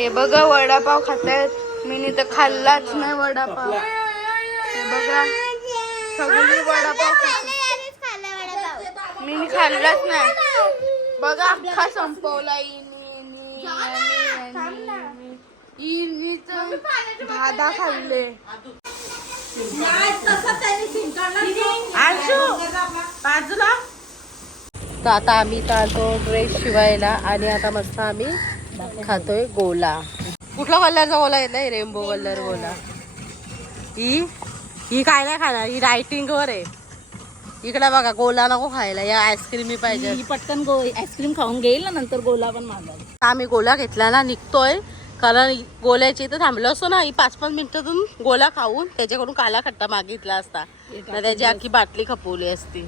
हे बघा वडापाव खातायत. मी तर खाल्लाच नाही वडापाव. हे बघा सगळी वडापाव मी खाल्लाच नाही. बघा अख्खा संपवला. दादा खाल्ले. बाजूला तर आता आम्ही चालतो ड्रेस शिवायला आणि आता मस्त आम्ही खातोय गोला. कुठला कलरचा गोला घेतलाय? रेनबो कलर गोला. ही काय नाही खाणार, ही डायटिंग वर आहे. इकडे बघा गोला नको खायला, या आईस्क्रीम पाहिजे. ही पटकन आईस्क्रीम खाऊन घेईल ना, नंतर गोला पण मागेल. आम्ही गोला घेतला ना निघतोय, कारण गोल्याची इथं थांबलो असतो ना, ही 5-5 मिनिटातून गोला खाऊन त्याच्याकडून काला खट्टा मागितला असता ना, त्याची अख्खी बाटली खपवली असती.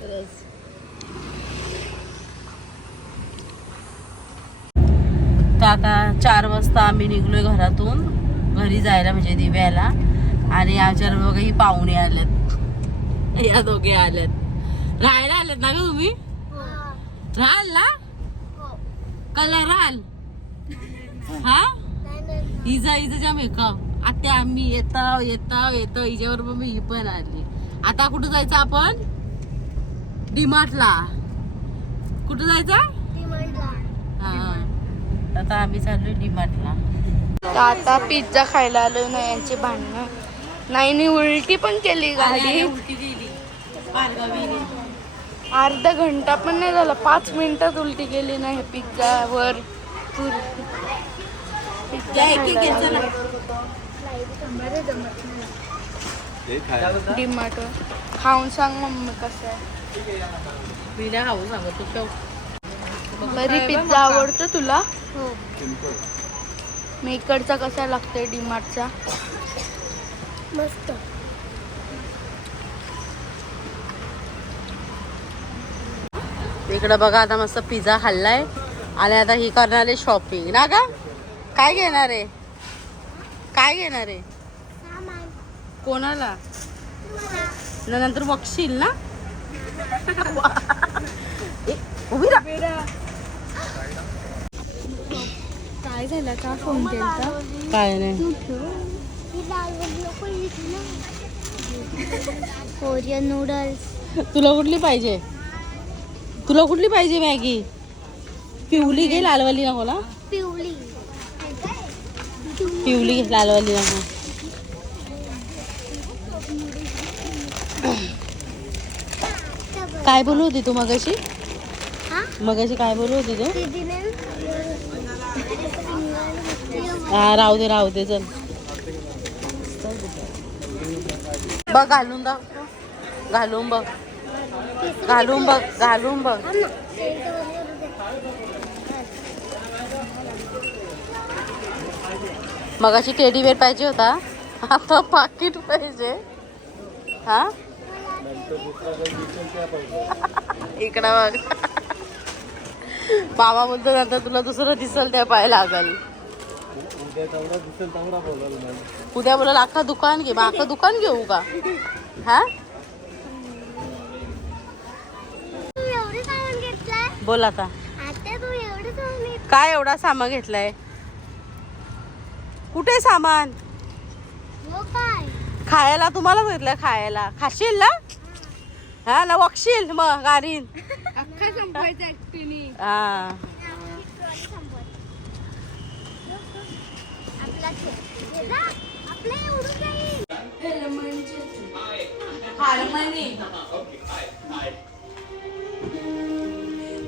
तर आता 4 वाजता आम्ही निघलोय घरातून घरी जायला, म्हणजे दिव्याला. आणि आमच्या बघा ही पाहुणे आलेत, या दोघे आलेत. राहायला आलेत ना ग तुम्ही? राहाल ना? कलर राहाल? हा इजा इजा मेकअप आता आम्ही येतो हिच्याबरोबर मी ही पण आली. आता कुठं जायचं आपण? डीमार्टला. कुठं जायचं? हा आता आम्ही चाललोय डीमार्टला. आता पिझ्झा खायला आलोय ना, यांची भांडणं. नाही उलटी पण केली गाडी. अर्धा घंटा पण नाही झाला, 5 मिनिटात उलटी केली नाही. पिझ्झावर डीमार्ट खाऊन सांग मम्मी कसं आहे. मी नाही खाऊ सांगत तू. तरी पिझ्झा आवडतो तुला? हो. मी इकडचा कसा लागतोय डीमार्टचा? मस्त. इकडं बघा आता मस्त पिझ्झा खाल्लाय आणि आता ही करणार आहे शॉपिंग ना का? काय घेणार आहे? काय घेणार आहे? कोणाला? नंतर बघशील ना. उभी राहा. काय झालं का फोन केला? काय नाही. Korean noodles. तुला कुठली पाहिजे? तुला कुठली पाहिजे मॅगी? पिवली घे, लालवाली नको ना. पिवली घे, लालवाली नको. काय बोलू होती तू मगाशी? काय बोलू होती तू? हा राहू दे चल. बघ घालून बघ. मगाशी टेडी बेअर पाहिजे होता, आता पाकिट पाहिजे. हा इकडं बघ. बाबा बोलतो नंतर तुला दुसरं दिसल त्या पाय लागल. उद्या बोलाल अख्खा दुकान घे. मग अख्खा दुकान घेऊ का? हा बोल आता. काय एवढा सामान घेतलाय? कुठे सामान? खायला तुम्हाला घेतलंय. खायला खाशील ना? हा ना वक्षील मग गाडीन. हा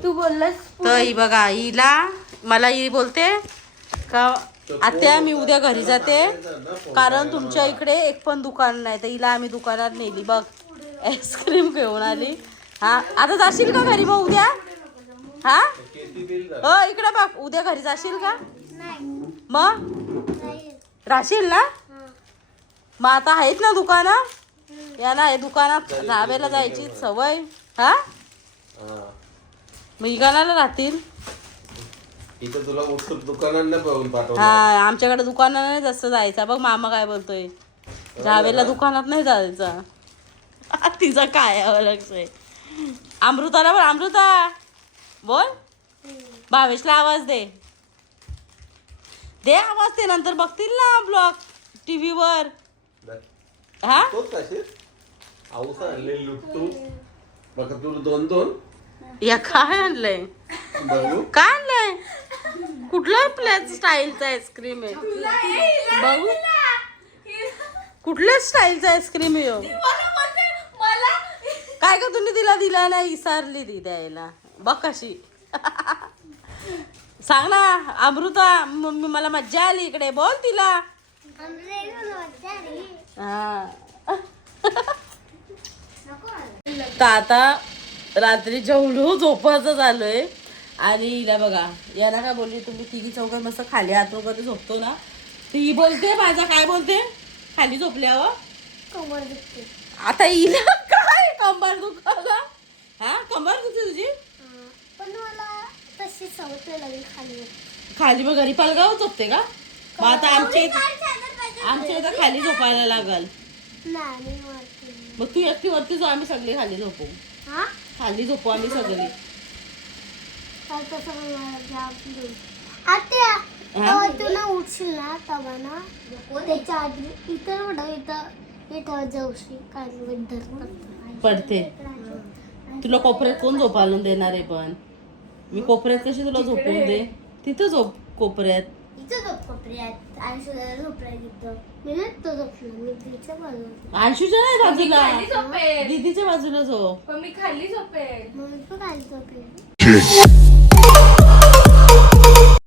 तू बोललास तर ही बघा, हिला मला ही बोलते का आत्या मी उद्या घरी जाते, कारण तुमच्या इकडे एक पण दुकान नाही. तर हिला आम्ही दुकानात नेली बघ, आईस्क्रीम घेऊन आली. हा आता जाशील का घरी मग उद्या? हा हो इकडे बघ, उद्या घरी जाशील का? मग राहशील ना? मग आता आहेत ना दुकानं, याला हे दुकानात राहायला जायची सवय. हा मग इकानाला राहतील. हा आमच्याकडे दुकानात नाही जास्त जायचा. बघ मामा काय बोलतोय, जावेला दुकानात नाही जायचं. तिचा काय लक्ष आहे. अमृताला बोल, अमृता बोल. भावेशला आवाज दे. दे आवाज, ते नंतर बघतील ना ब्लॉग टीव्ही वर. हा तोच असेल आऊस आणले लुटतो बघा तुला 2-2 या काय आणलंय, बघू काय आणलंय, कुठल्या प्लेट स्टाईलचा आईस्क्रीम आहे बघू, कुठल्या स्टाईलचा आईस्क्रीम आहे हो? काय का तुम्ही तिला दिला नाही, विसरली ती द्यायला बघ कशी. सांग ना अमृता, मम्मी मला मज्जा आली इकडे, बोल तिला. हा तर आता रात्री जेवलो, झोपायचं झालंय. आणि हिला बघा, याला काय बोलली, तुम्ही तिघी चौघात मस्त खाली आतमध्ये झोपतो ना, ती बोलते माझा काय बोलते, खाली झोपल्यावर कमर दुखते. आता हिला काय कंबर दुखायला, हा कंबर दुखते तुझी. पण मला तशी सवय लागेल खाली. खाली मग घरी पालगाव झोपते का? मग आता आमच्या इथं खाली झोपायला लागल. नाही मग तू एकटी वरती जाऊ, आम्ही सगळे खाली झोपू. खाली झोपू आम्ही सगळे. आता तू ना उठशील ना तेव्हा ना त्याच्या आधी इथं जाऊशी काय पडते. तुला कोपऱ्यात कोण झोपायला देणार आहे, पण मी कोपऱ्यात कशी तुला झोपवून दे, तिथं झोप कोपऱ्यात. इथं झोप कोपऱ्यात, आयुष्याला झोपला तिथं. मी ना तो झोपला, मी तिच्या बाजूला. आयुष्याच्या नाही बाजूला, दीदीच्या बाजूला झोप. मग मी खाली झोपेल.